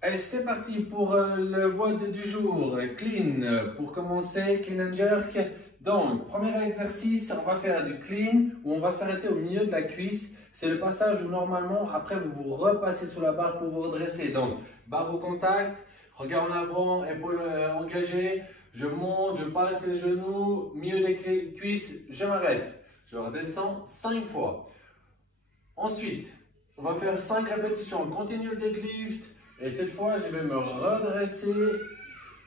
Allez, c'est parti pour le WOD du jour. Clean. Pour commencer, clean and jerk. Donc, premier exercice, on va faire du clean où on va s'arrêter au milieu de la cuisse. C'est le passage où normalement, après, vous vous repassez sous la barre pour vous redresser. Donc, barre au contact, regard en avant, épaules engagées. Je monte, je passe les genoux, milieu des cuisses, je m'arrête. Je redescends 5 fois. Ensuite, on va faire 5 répétitions. On continue le deadlift. Et cette fois, je vais me redresser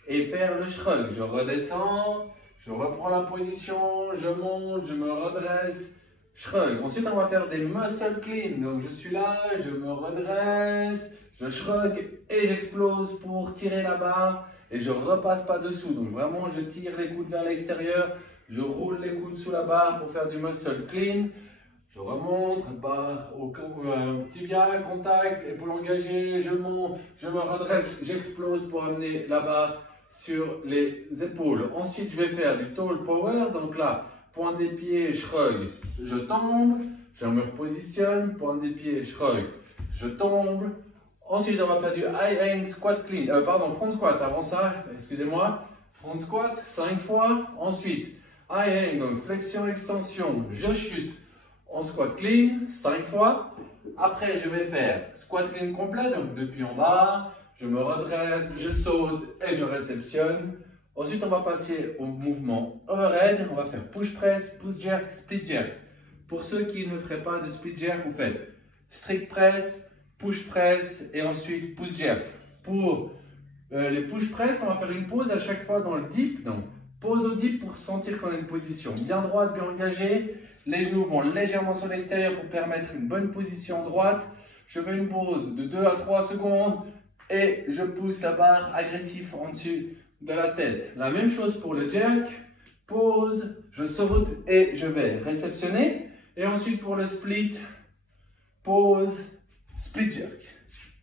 et faire le shrug. Je redescends, je reprends la position, je monte, je me redresse, shrug. Ensuite, on va faire des muscle clean. Donc, je suis là, je me redresse, je shrug et j'explose pour tirer la barre et je repasse pas dessous. Donc, vraiment, je tire les coudes vers l'extérieur, je roule les coudes sous la barre pour faire du muscle clean. Je remonte, barre au tibia, contact, épaule engagée, je monte, je me redresse, j'explose pour amener la barre sur les épaules. Ensuite, je vais faire du tall power. Donc là, pointe des pieds, shrug, je tombe, je me repositionne, pointe des pieds, shrug, je tombe. Ensuite, on va faire du high hang squat clean, front squat. Avant ça, excusez-moi, front squat 5 fois. Ensuite, high hang, donc flexion, extension, je chute. En squat clean, 5 fois. Après, je vais faire squat clean complet, donc depuis en bas, je me redresse, je saute et je réceptionne. Ensuite, on va passer au mouvement overhead. On va faire push press, push jerk, split jerk. Pour ceux qui ne feraient pas de split jerk, vous faites strict press, push press et ensuite push jerk. Pour les push press, on va faire une pause à chaque fois dans le dip. Donc, pause au dip pour sentir qu'on a une position bien droite, bien engagée. Les genoux vont légèrement sur l'extérieur pour permettre une bonne position droite. Je fais une pause de 2 à 3 secondes et je pousse la barre agressive en dessus de la tête. La même chose pour le jerk. Pause, je saute et je vais réceptionner. Et ensuite pour le split, pause, split jerk.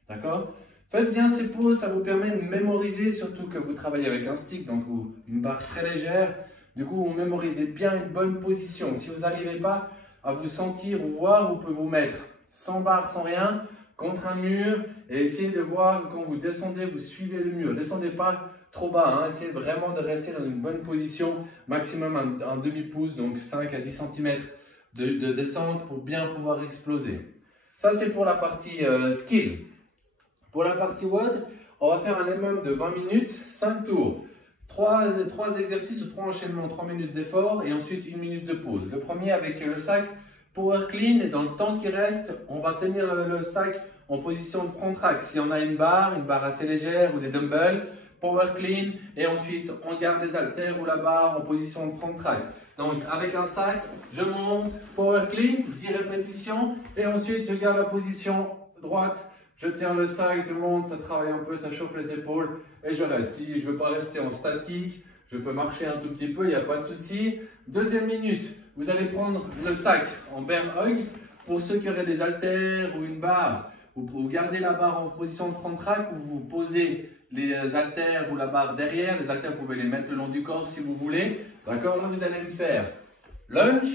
D'accord? Faites bien ces pauses, ça vous permet de mémoriser, surtout que vous travaillez avec un stick, donc une barre très légère. Du coup, vous mémorisez bien une bonne position. Si vous n'arrivez pas à vous sentir ou voir, vous pouvez vous mettre sans barre, sans rien, contre un mur et essayez de voir quand vous descendez, vous suivez le mur. Descendez pas trop bas, hein. Essayez vraiment de rester dans une bonne position, maximum un demi-pouce, donc 5 à 10 cm de descente pour bien pouvoir exploser. Ça, c'est pour la partie skill. Pour la partie WOD, on va faire un minimum de 20 minutes, 5 tours. 3 exercices ou 3 enchaînements, 3 minutes d'effort et ensuite 1 minute de pause. Le premier avec le sac power clean et dans le temps qui reste, on va tenir le sac en position de front rack. Si on a une barre assez légère ou des dumbbells, power clean et ensuite on garde les haltères ou la barre en position de front rack. Donc avec un sac, je monte, power clean, 10 répétitions et ensuite je garde la position droite. Je tiens le sac, je monte, ça travaille un peu, ça chauffe les épaules et je reste. Si je ne veux pas rester en statique, je peux marcher un tout petit peu, il n'y a pas de souci. Deuxième minute, vous allez prendre le sac en bear hug. Pour ceux qui auraient des haltères ou une barre, vous gardez la barre en position de front rack ou vous posez les haltères ou la barre derrière. Les haltères, vous pouvez les mettre le long du corps si vous voulez. D'accord, là vous allez me faire lunge,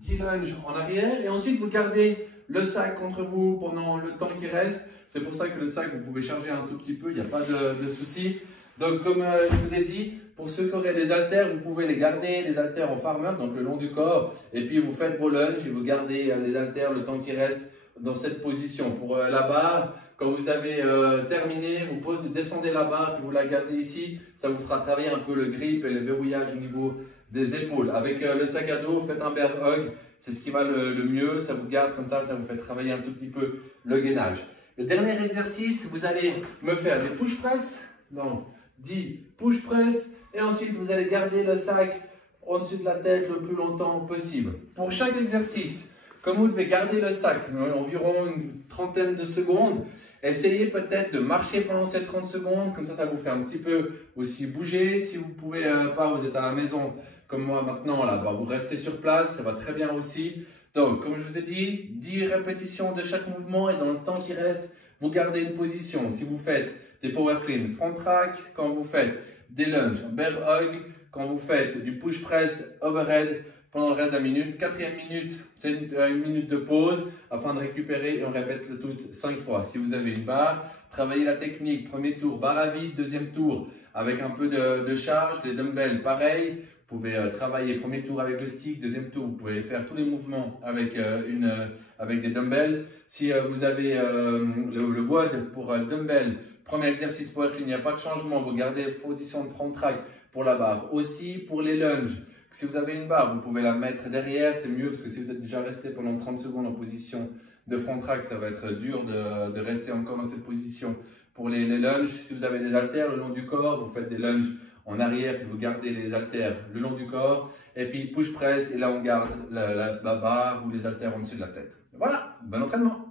10 lunges en arrière et ensuite vous gardez le sac contre vous pendant le temps qui reste. C'est pour ça que le sac, vous pouvez charger un tout petit peu, il n'y a pas de souci. Donc comme je vous ai dit, pour ceux qui auraient des haltères, vous pouvez les garder, les haltères en farmer, donc le long du corps. Et puis vous faites vos lunges et vous gardez les haltères le temps qui reste dans cette position. Pour la barre, quand vous avez terminé, vous descendez la barre, puis vous la gardez ici. Ça vous fera travailler un peu le grip et le verrouillage au niveau des épaules. Avec le sac à dos, faites un bear hug. C'est ce qui va le mieux, ça vous garde comme ça vous fait travailler un tout petit peu le gainage. Le dernier exercice, vous allez me faire des push press, donc 10 push press, et ensuite vous allez garder le sac au-dessus de la tête le plus longtemps possible. Pour chaque exercice, comme vous devez garder le sac environ une trentaine de secondes, essayez peut-être de marcher pendant ces 30 secondes, comme ça vous fait un petit peu aussi bouger. Si vous ne pouvez pas, vous êtes à la maison comme moi maintenant, là, vous restez sur place, ça va très bien aussi. Donc, comme je vous ai dit, 10 répétitions de chaque mouvement et dans le temps qui reste, vous gardez une position. Si vous faites des power clean front rack, quand vous faites des lunges bear hug, quand vous faites du push press overhead, pendant le reste de la minute. Quatrième minute, c'est une minute de pause afin de récupérer et on répète le tout 5 fois. Si vous avez une barre, travaillez la technique. Premier tour, barre à vide. Deuxième tour, avec un peu de charge. Les dumbbells, pareil. Vous pouvez travailler premier tour avec le stick, deuxième tour, vous pouvez faire tous les mouvements avec, avec des dumbbells. Si vous avez le WOD pour le dumbbell, premier exercice power clean, il n'y a pas de changement, vous gardez position de front track pour la barre. Aussi pour les lunges, si vous avez une barre, vous pouvez la mettre derrière, c'est mieux parce que si vous êtes déjà resté pendant 30 secondes en position de front track, ça va être dur de rester encore dans cette position. Pour les lunges, si vous avez des haltères le long du corps, vous faites des lunges en arrière, puis vous gardez les haltères le long du corps, et puis push press, et là on garde la barre ou les haltères en dessus de la tête. Voilà, bon entraînement!